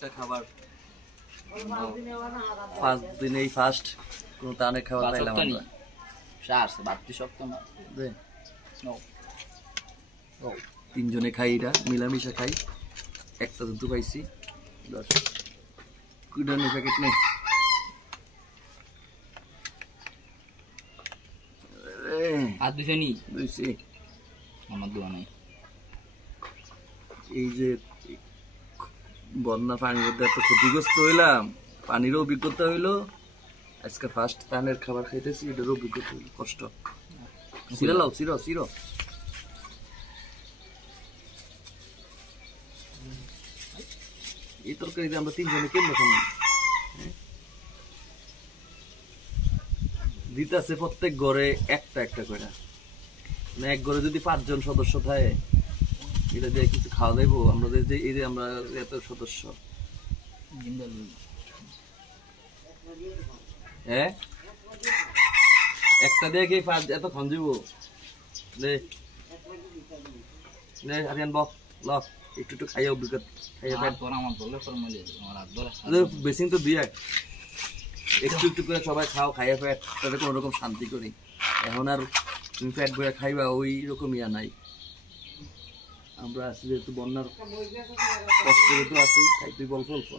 একটা খাবার 5 দিনেই ফার্স্ট কোন টানের খাবার খাইলাম আমরা। শ্বাস বাড়তি শক্ত না রে নো ও তিনজনে খাই, এটা মিলামিশা খাই। একটা দুটো পাইছি, 10 কুড়ানো প্যাকেট নেই। আর দুশো নি বুঝছি আমার দোয়া নাই। এই যে বন্যা পানির মধ্যে এত ক্ষতিগ্রস্ত হইলাম, পানিরও অভিজ্ঞতা হইলো, আজকে ফার্স্ট টানের খাবার খাইতেছি, এটারও অভিজ্ঞতা হইলো। কষ্ট সিরা লাও, সিরো সিরো। এই তরকারিতে আমরা তিনজনে কেমনে খাবো? দিতেছে প্রত্যেক ঘরে একটা একটা করে, মানে এক ঘরে যদি 5 জন সদস্য থাকে, এটা দিয়ে কিছু খাওয়া যাইবো? আমরা যে এই যে আমরা এত সদস্য, হ্যাঁ একটা দিয়ে কি এত খান যাব? আরিয়ান বক ল একটু একটু খাইয়া অভিজ্ঞতা খাইয়া বেশি তো দিয়ে একটু একটু করে সবাই খাও, খাইয়া ফ্যাট তাদের কোনো রকম শান্তি করি। এখন আর তুমি ফ্যাট বইয়া খাইবা ওই রকম ইয়া নাই। আমরা আছি যেহেতু বন্যার কষ্ট যেহেতু আছি, খাই তুই বল অল্প